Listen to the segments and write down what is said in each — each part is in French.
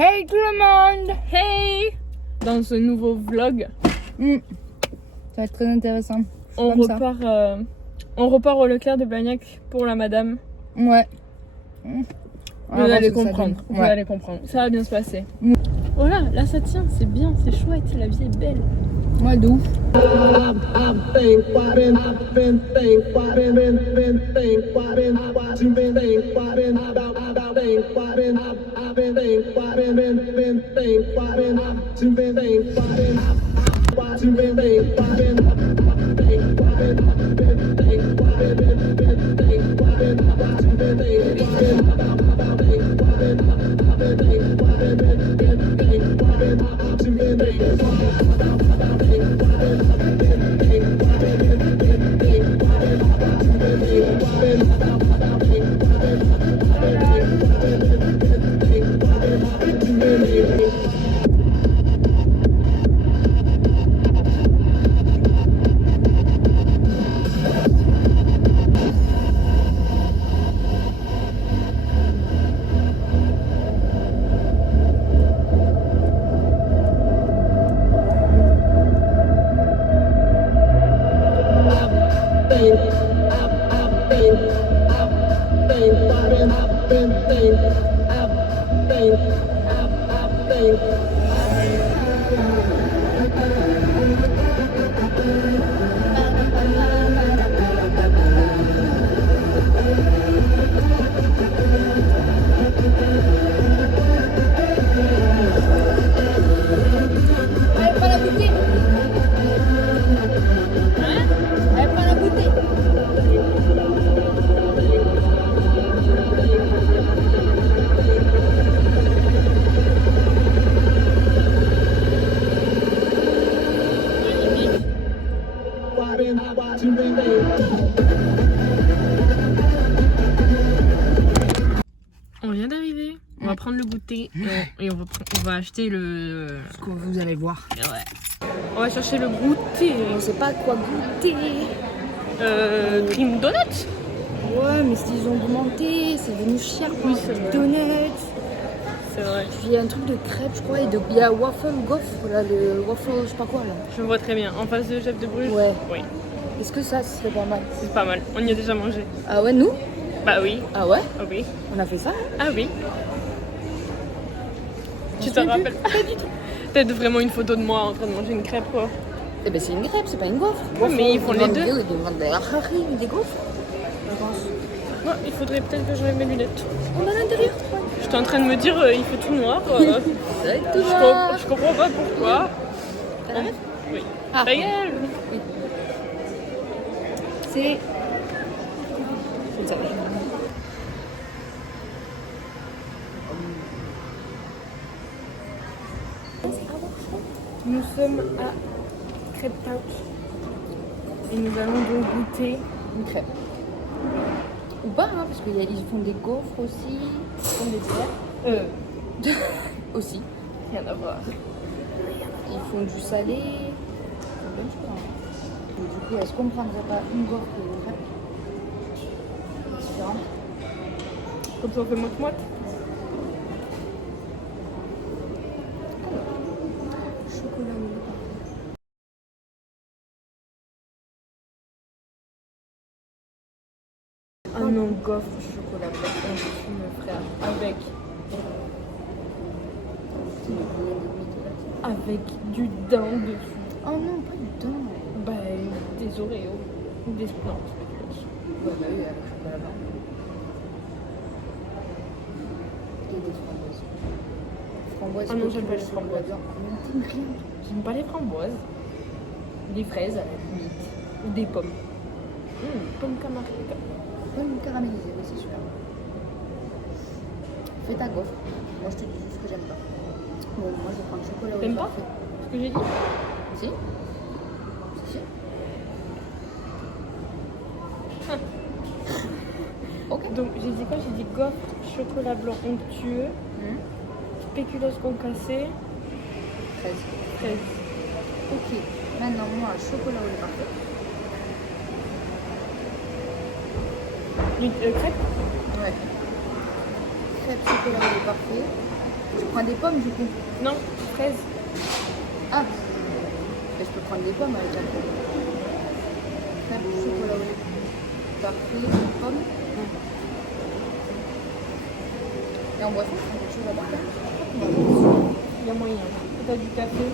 Hey tout le monde! Hey! Dans ce nouveau vlog, Ça va être très intéressant. on repart au Leclerc de Bagnac pour la madame. Ouais. Vous allez comprendre. Vous allez comprendre. Ça va bien se passer. Voilà, là ça tient, c'est bien, c'est chouette, la vie est belle. Ouais, de ouf. On vient d'arriver, on va prendre le goûter et on va acheter le... Ce que vous allez voir. Ouais. On va chercher le goûter. On sait pas quoi goûter. Prime Donut. Ouais, mais ils ont augmenté, c'est devenu cher pour les donuts. C'est vrai. Puis il y a un truc de crêpes, je crois, et il y a waffle gaufre, là, le waffle, je sais pas quoi, là. Je vois très bien, en face de Jeff de Bruges. Ouais. Oui, Est-ce que ça serait pas mal? c'est pas mal, on y a déjà mangé. Ah ouais, nous? Bah oui. Ah ouais? Ah oui. On a fait ça? Ah oui. Tu te rappelles pas du tout. Peut-être vraiment une photo de moi en train de manger une crêpe quoi. Eh ben c'est une crêpe, c'est pas une gaufre. Ouais, mais ils font les deux. Ils vendent des harari, des gaufres, je pense. Ouais, il faudrait peut-être que j'enlève mes lunettes. On a l'intérieur. J'étais en train de me dire, il fait tout noir. Ça va être tout noir. Je comprends pas pourquoi. T'arrêtes? Oui. Ah. Ta gueule. C'est ça. Nous sommes à Crêpe Pouch. Et nous allons donc goûter Une crêpe. Ou pas, hein, parce qu'ils font des gaufres aussi. Ils font des desserts. Aussi. rien à voir. Ils font du salé. C'est bien, je crois. Et du coup, est-ce qu'on prendrait pas une gaufre et une crêpe différente? Comme ça on fait moite-moite. Chocolat au lait. Ah non, gaufre, chocolat blanc, on fume frère. Avec du daim dessus. Oh non, pas du temps. Bah, des Oreos. Des non, Ouais, bah oui, avec chocolat blanc. Et des framboises. Framboises. Ah non, j'aime pas les chocolat framboises. blanc. Mais t'aimes rien. j'aime pas les framboises. Des fraises à la limite. Ou des pommes. Pommes caramélisées. Pommes caramélisées, oui, c'est super. Fais ta gaufre. Moi, je te dis juste ce que j'aime pas. Bon, moi, je vais prendre chocolat au lait T'aimes pas parfait. ce que j'ai dit? Si. Si. Ok. Donc j'ai dit quoi? J'ai dit gaufre, chocolat blanc onctueux, spéculoos concassé, 13. 13. Ok. Maintenant, moi, chocolat au lait parfait. Crêpes? Ouais. Crêpe chocolat au lait parfait. Je prends des pommes du coup. Non, fraise. Ah, mais je peux prendre des pommes avec la crème. Crème, chocolat au lait. Parfait, pommes. Et en boisson, je prends quelque chose à boire quand même. Il y a moyen. T'as du café.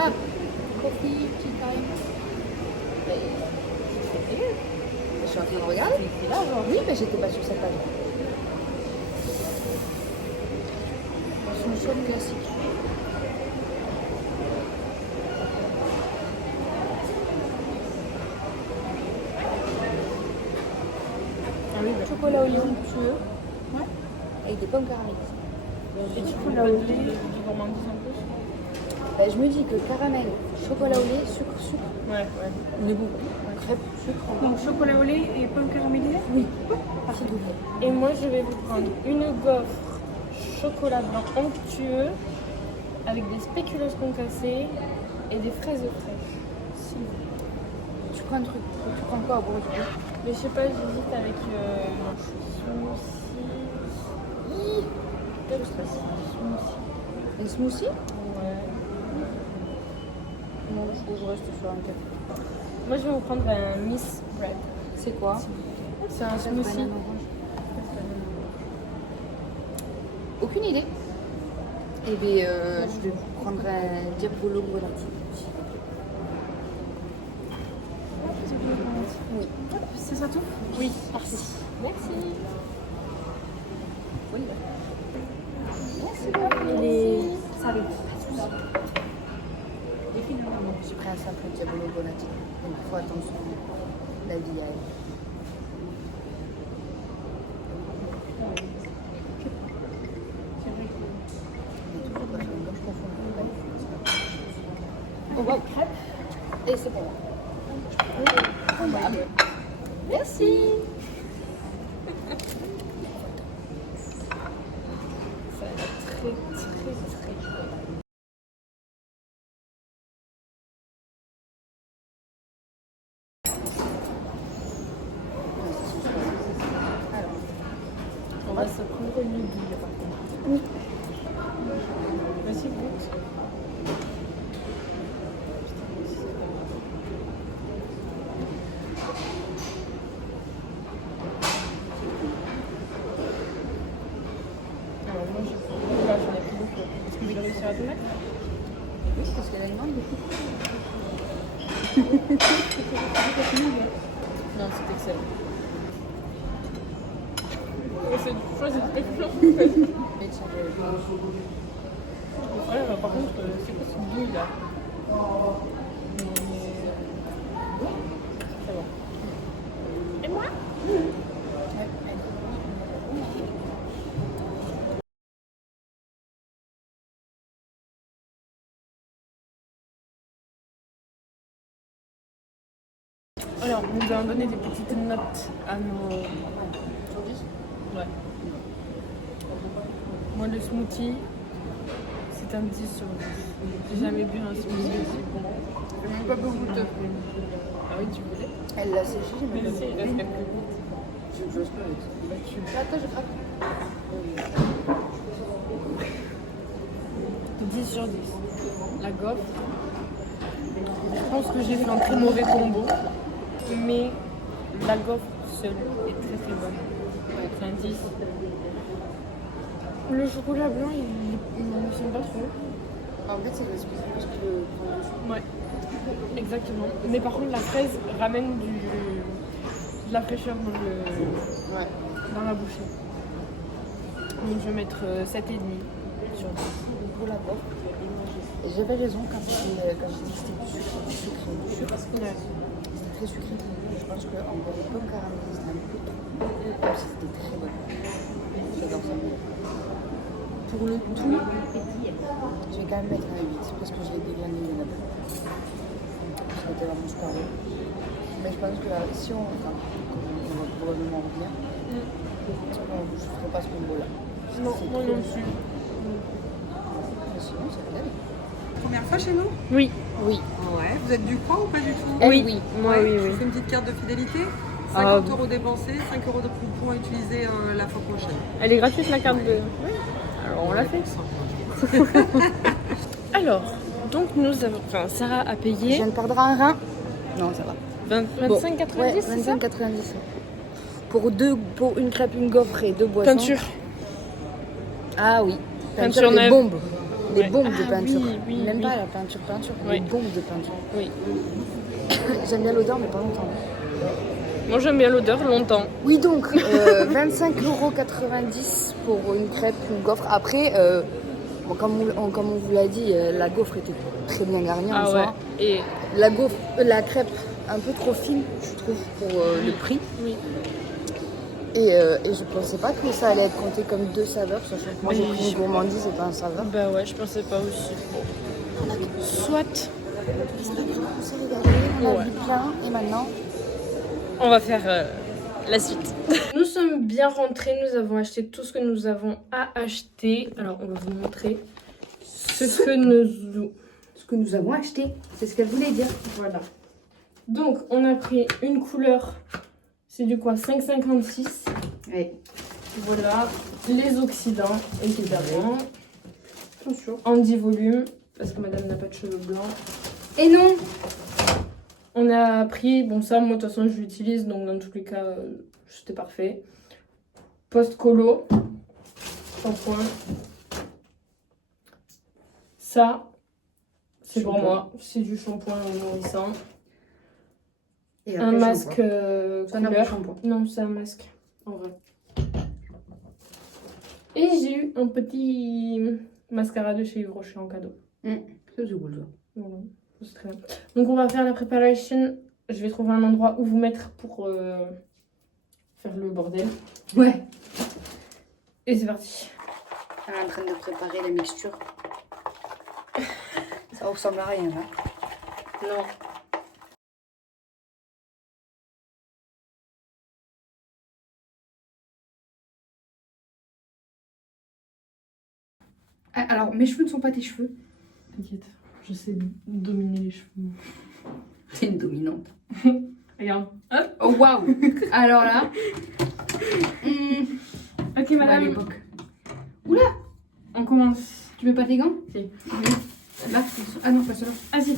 Ah, coffee, tea time. Je suis en train de regarder. C'est là, genre. Oui, mais j'étais pas sur cette page. Son chaude classique. Ah oui, bah. Chocolat au lait onctueux. Ouais. Avec des pommes caramélisées. Et tu peux la au lait, tu gourmandises un peu. Ben, je me dis que caramel, chocolat au lait, sucre, sucre. Ouais. Ne beaucoup. Crêpe, sucre. Donc chocolat au lait et pommes caramélisées. Oui. Parfait. Et moi, je vais vous prendre une gaufre chocolat blanc onctueux avec des spéculoos concassés et des fraises fraîches. Si. Tu prends un truc. Tu prends quoi à boire du coup? Mais je sais pas, j'hésite avec smoothie. Peut-être smoothie. Un smoothie? Ouais. Non, je reste sur un café. Moi, je vais vous prendre un Miss Bread. C'est quoi? C'est un smoothie. Banane orange. Aucune idée. Eh bien, je vais vous prendre un diabolo grenati. Oui. C'est ça tout? Oui, parfait. Merci. Oui. Ça arrive. J'ai pris un simple diabolo grenati. Donc il faut attendre la vie à elle. Oh wow. Et c'est pour moi. Merci. Ça va être très, très, très chaud. Alors, On va se prendre une bille par contre. oui. Vas-y, goûte. Alors moi, là, j'en ai plus beaucoup. Est-ce que je vais réussir à te mettre? Oui, parce qu'elle a demandé beaucoup. Non, c'est excellent. C'est excellent. Mais tiens, Ouais, bah, par contre, c'est quoi ce bouille là? C'est bon. Et moi? Alors, nous allons donner des petites notes à nos... Ouais. Moi, le smoothie, c'est un 10 sur 10. J'ai jamais bu un smoothie aussi bon. c'est même pas beaucoup de. Ah oui, tu voulais? Elle l'a séché, j'ai Mais même si, pas il reste quelques gouttes. J'ose pas vite. Bah, tu... Attends, je craque. 10 sur 10. La gaufre. Je pense que j'ai fait un très mauvais combo. Mais la gaufre seule est très très bonne. C'est un 10. Le chocolat blanc, il me semble pas trop. En fait, c'est l'espèce de ce que le prendre dessus. Ouais, exactement. Mais par contre, la fraise ramène de la fraîcheur Ouais. dans la bouchée. Donc je vais mettre 7,5 sur 10. Pour la gaufre. Et j'avais raison quand j'ai dit que c'était du sucre. Ouais. C'était très sucré. Je pense qu'en gros, les pommes caramélisées, c'était un peu trop. Même si c'était très bon. J'adore ça. Pour le tout, je vais quand même mettre un 8 parce que je l'ai déglané il y en a peu. C'était vraiment super bon. Mais je pense que là, si on. Enfin, on va probablement revenir. Je ne ferai pas ce combo-là. Non, C'est moi trop non bon. plus. Mais sinon, c'est pas mal. Première fois chez nous? Oui. Oui. Ouais. Vous êtes du coin ou pas du tout? Oui. Oui. Moi, Ouais, oui, Je oui. vous fais une petite carte de fidélité. Ah. 50 € dépensés, 5 € de points utilisés la fois prochaine. Elle est gratuite la carte de... Oui. Alors on l'a fait. Alors, donc nous avons... Enfin, Sarah a Je payé viens de perdre un rein. Non, ça va. 25,90 Ouais, c'est ça 25,90. Pour une crêpe, une gaufre et 2 boissons. Peinture. Ah oui. Peinture des neuve. bombes. Des Ouais. bombes de Ah, peinture. oui, oui, Même oui. pas la peinture, Oui. des bombes de peinture. Oui. J'aime bien l'odeur, mais pas longtemps. Moi j'aime bien l'odeur longtemps. Oui, donc 25,90 € pour une crêpe, une gaufre. Après, bon, comme on vous l'a dit, la gaufre était très bien garnie en Ah ouais. soi. Et La crêpe un peu trop fine, je trouve, pour le prix. oui. Et je pensais pas que ça allait être compté comme 2 saveurs, sachant que moi j'ai Oui, pris une gourmandise et pas un saveur. Bah ouais, je pensais pas aussi. Soit. On s'est régalé, on a Ouais. vu plein et maintenant. On va faire la suite. Nous sommes bien rentrés, nous avons acheté tout ce que nous avons à acheter. Alors on va vous montrer ce que nous avons acheté, c'est ce qu'elle voulait dire. Voilà. Donc on a pris une couleur, c'est du quoi 5,56. Oui. Voilà, les oxydants évidemment. Attention. Andy volume, parce que madame n'a pas de cheveux blancs. Et non. On a pris, bon ça moi de toute façon je l'utilise donc dans tous les cas c'était parfait. Post-colo, shampoing. Ça, c'est pour moi, c'est du shampoing nourrissant. Et Un après, masque C'est un couleur. shampoing. Non, c'est un masque, en vrai. Et j'ai eu un petit mascara de chez Yves Rocher en cadeau. C'est cool ça. Voilà, c'est très bien. Donc on va faire la préparation. Je vais trouver un endroit où vous mettre pour faire le bordel. Ouais. Et c'est parti. Elle est en train de préparer la mixture. Ça ressemble à rien, hein. Non. Ah, alors, mes cheveux ne sont pas tes cheveux. T'inquiète, je sais dominer les cheveux. C'est une dominante. Regarde. Hop. Oh waouh. Alors là. Ok À madame, l'époque. on commence. Tu mets pas tes gants? Si. Oui. Là. Ah non, pas cela. Ah si.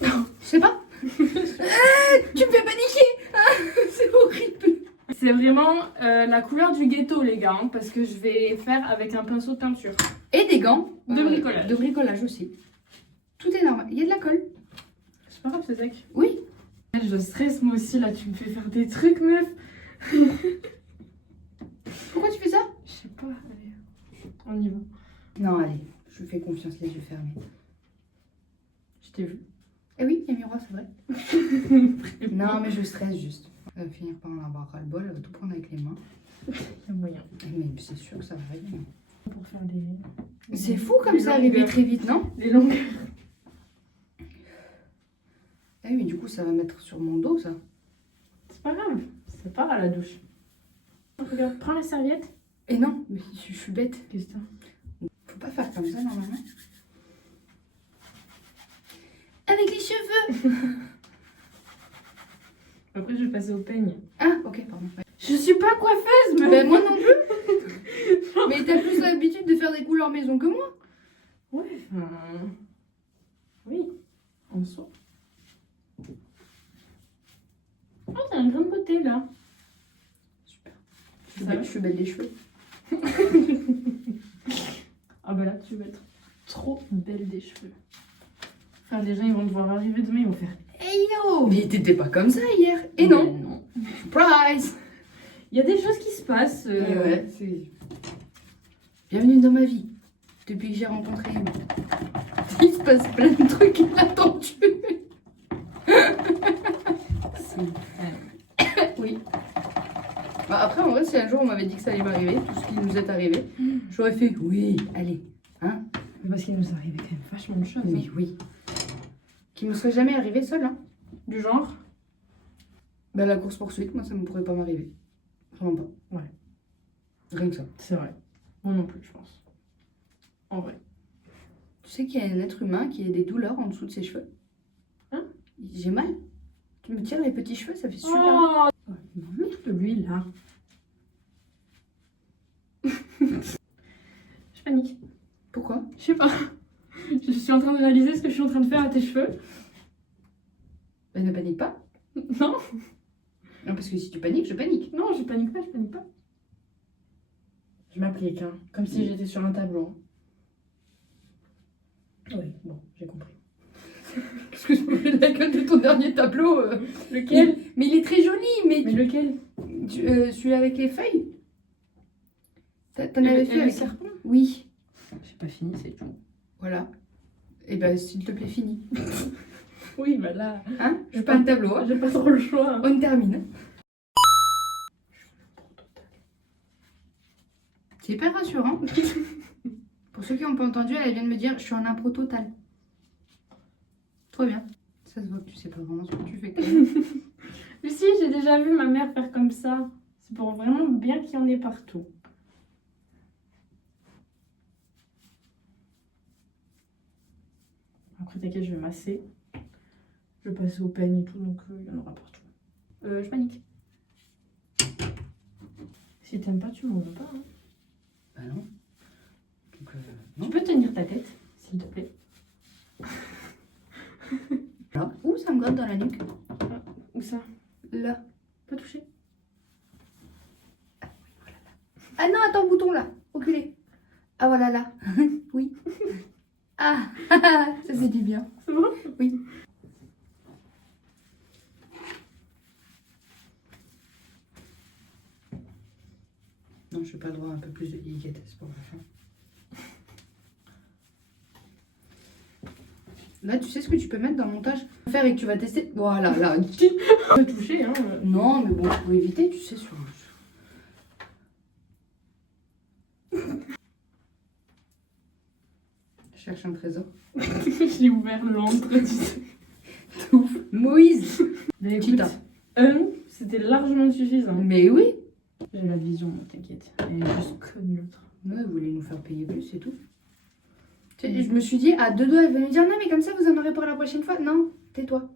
Je sais pas. Tu me fais paniquer. C'est horrible. C'est vraiment la couleur du ghetto les gars, hein, parce que je vais faire avec un pinceau de peinture. Et des gants. De bricolage. De bricolage aussi. Tout est normal. Il y a de la colle. C'est pas grave, c'est sec. Oui. Je stresse moi aussi là, tu me fais faire des trucs meuf. Pourquoi tu fais ça? Je sais pas, allez, on y va. Non, allez. Je lui fais confiance, les yeux fermés. Je t'ai vu. Eh oui, il y a miroir, c'est vrai. Non, mais je stresse juste. Elle va finir par en avoir ras-le-bol, elle va tout prendre avec les mains. Il y a moyen. Mais c'est sûr que ça va arriver. Pour faire des... C'est fou comme ça arriver très vite, non? Des longues. Eh oui, mais du coup, ça va mettre sur mon dos, ça. C'est pas grave, c'est pas à la douche. Regarde, prends la serviette. Et non, mais je suis bête. Qu'est-ce que t'as? Faut pas faire comme ça, normalement. Avec les cheveux. Après je vais passer au peigne. Ah, ok, pardon. Ouais. Je suis pas coiffeuse mais... Ben, moi non plus. Mais t'as plus l'habitude de faire des couleurs maison que moi. Ouais, enfin... Oui, en soi. Oh, t'as un grain de beauté là. Super. Ça va? Je suis belle des cheveux. Ah bah là, tu vas être trop belle des cheveux. Enfin, les gens, ils vont te voir arriver demain, ils vont faire... Hey yo. Mais t'étais pas comme ça hier. Et non. non. Surprise. Il y a des choses qui se passent. Ouais, c'est... Bienvenue dans ma vie. Depuis que j'ai rencontré Amy. Il se passe plein de trucs inattendus. Oui. Bah après, en vrai, si un jour on m'avait dit que ça allait m'arriver, tout ce qui nous est arrivé, j'aurais fait oui, allez. Hein? Mais parce qu'il nous arrivait quand même vachement de choses. Mais hein. oui. Qui me serait jamais arrivé seul, hein. Du genre. Bah la course-poursuite, moi, ça ne pourrait pas m'arriver. Vraiment pas. Ouais. Rien que ça. C'est vrai. Moi non plus, je pense. En vrai. Tu sais qu'il y a un être humain qui a des douleurs en dessous de ses cheveux? Hein? J'ai mal. Tu me tires les petits cheveux, ça fait super mal. Oh On va mettre de l'huile là. Je panique. Pourquoi? Je sais pas. Je suis en train de réaliser ce que je suis en train de faire à tes cheveux. Ben ne panique pas. Non, Non, parce que si tu paniques, je panique. non, je panique pas, je panique pas. Je m'applique, hein, comme si j'étais sur un tableau. Oui, bon, j'ai compris. Excuse-moi, la gueule de ton dernier tableau. Lequel? Mais il est très joli, mais, Mais lequel? celui-là avec les feuilles. T'en Le- avais fait le avec serpent? Oui, J'ai pas fini, c'est tout. voilà. Et ben, s'il te plaît, fini. Oui, bah là, Hein? Je fais pas un tableau, hein. j'ai pas trop le choix. On termine. C'est hyper rassurant. Pour ceux qui n'ont pas entendu, elle vient de me dire je suis en impro total. Trop bien. Ça se voit que tu sais pas vraiment ce que tu fais. Mais si, j'ai déjà vu ma mère faire comme ça. C'est pour vraiment bien qu'il y en ait partout. Après, t'inquiète, je vais masser. Je vais passer au peigne et tout, donc il y en aura partout. Je panique. Si t'aimes pas, tu m'en veux pas. Hein. Bah non. Donc, non. Tu peux tenir ta tête, s'il te plaît. Là. Ouh, ça me gratte dans la nuque. Où ça? Là. Pas touché? Ah non, attends, bouton là. Reculez. Ah voilà là. Oui. Ah, ça fait du bien. C'est bon? Oui. Non, je n'ai pas le droit à un peu plus de délicatesse pour la fin. Là, tu sais ce que tu peux mettre dans le montage? Faire et que tu vas tester. Voilà, là. Pas touché, hein. Non, mais bon, pour éviter, tu sais, sur. Je cherche un trésor. J'ai ouvert l'antre, tu sais. Ouf. Moïse. Mais écoute, Cheetah. c'était largement suffisant. Mais oui. J'ai la vision, moi, t'inquiète. Elle est juste comme l'autre. Ouais, elle voulait nous faire payer plus, c'est tout. Tu sais, je me suis dit, à deux doigts, elle va me dire, non, mais comme ça, vous en aurez pour la prochaine fois. Non, tais-toi.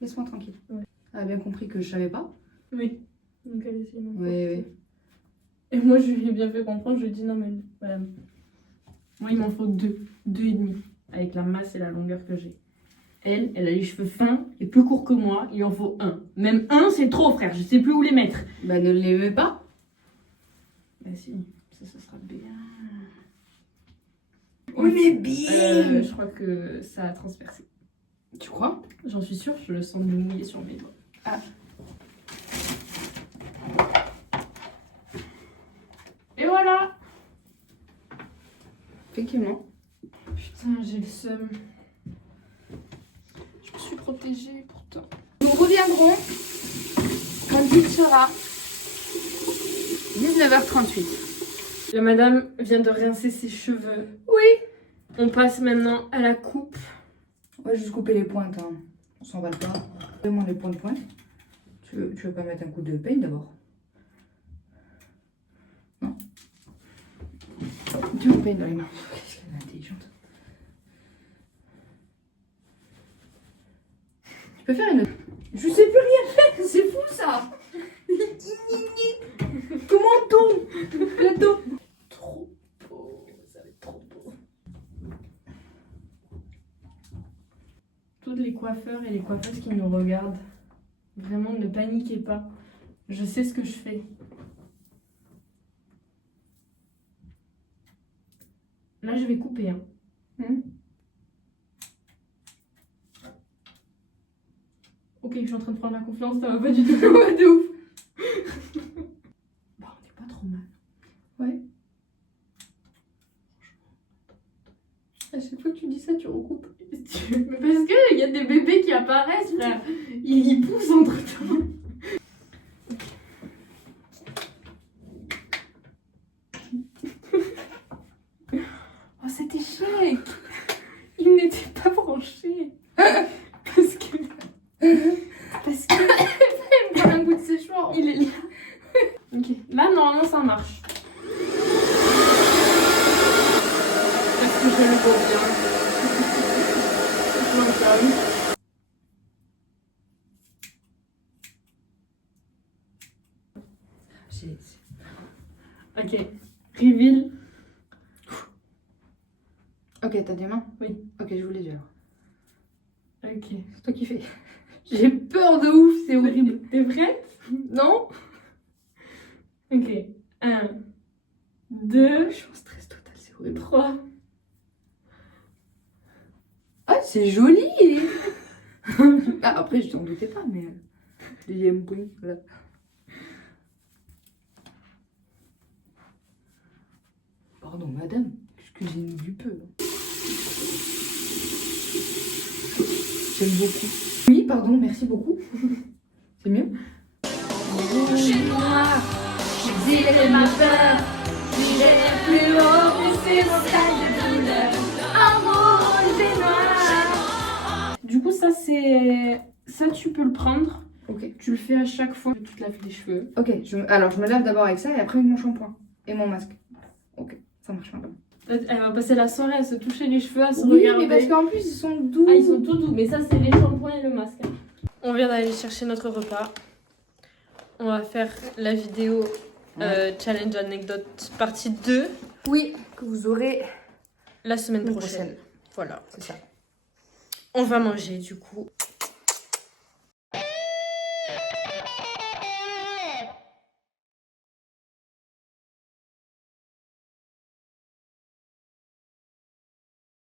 Laisse-moi tranquille. Ouais. Elle a bien compris que je savais pas. Oui. Donc elle essaie d'en Oui, faire. oui. Et moi, je lui ai bien fait comprendre. Je lui ai dit, non, mais madame, moi, il m'en faut deux. 2,5. Avec la masse et la longueur que j'ai. Elle a les cheveux fins et plus courts que moi. Il en faut un. Même un, c'est trop, frère. Je sais plus où les mettre. Bah, ne les mets pas. Bah si, ça sera bien. On est bien. Je crois que ça a transpercé. Tu crois? J'en suis sûre, je le sens me mouiller sur mes doigts. Ah. Et voilà. Effectivement. Putain, j'ai le seum. Je me suis protégée pourtant. Nous reviendrons quand il sera 19h38. La madame vient de rincer ses cheveux. Oui. On passe maintenant à la coupe. On va juste couper les pointes. Hein. On s'en va pas. Vraiment les points de pointe. Tu veux pas mettre un coup de peigne d'abord? Non. Tu me peignes dans les mains. Qu'est-ce qu'elle est intelligente. Tu peux faire une... Je sais plus rien faire, c'est fou ça. Comment ton plateau? Trop beau, ça va être trop beau. Tous les coiffeurs et les coiffeuses qui nous regardent, vraiment ne paniquez pas. Je sais ce que je fais. Là, je vais couper. Hein. Ok, je suis en train de prendre la confiance, ça va pas du tout. Ouais, de ouf. Bah, on n'est pas trop mal. Ouais. À chaque fois que tu dis ça, tu recoupes. Mais parce qu'il y a des bébés qui apparaissent, frère. Ils poussent entre temps. Oh, cet échec! Il n'était pas branché. Parce que. Elle me prend un goût de séchoir. Il est là. Ok. Là, normalement, ça marche. Est-ce que je le vois bien? Je l'entends. c'est... Ok. Reveal. Ok, t'as des mains? Oui. Ok, je vous les ai. Ok. C'est toi qui fais. J'ai peur de ouf, c'est horrible. T'es prête? Non? Ok. 1, 2, Je suis en stress total, c'est horrible. 3. Ah, c'est joli! Ah, après, je t'en doutais pas, mais... Deuxième point, voilà. Pardon, madame, excusez-nous du peu. J'aime beaucoup. Oui, pardon, merci beaucoup. C'est mieux? Rouge noir, dirais ma peur, j'irai plus haut que ces montagnes de douleur. En rouge et noir. Du coup, ça c'est. Ça, tu peux le prendre. Ok. Tu le fais à chaque fois que tu te laves les cheveux. Ok, alors je me lave d'abord avec ça et après avec mon shampoing et mon masque. Ok, ça marche bien. Elle va passer la soirée à se toucher les cheveux, à se Oui, regarder. mais parce qu'en plus ils sont doux. Ah, ils sont tout doux, mais ça c'est les shampoings et le masque. On vient d'aller chercher notre repas. On va faire la vidéo challenge anecdote partie 2 Oui, que vous aurez la semaine la prochaine. prochaine. Voilà. C'est ça. On va manger du coup.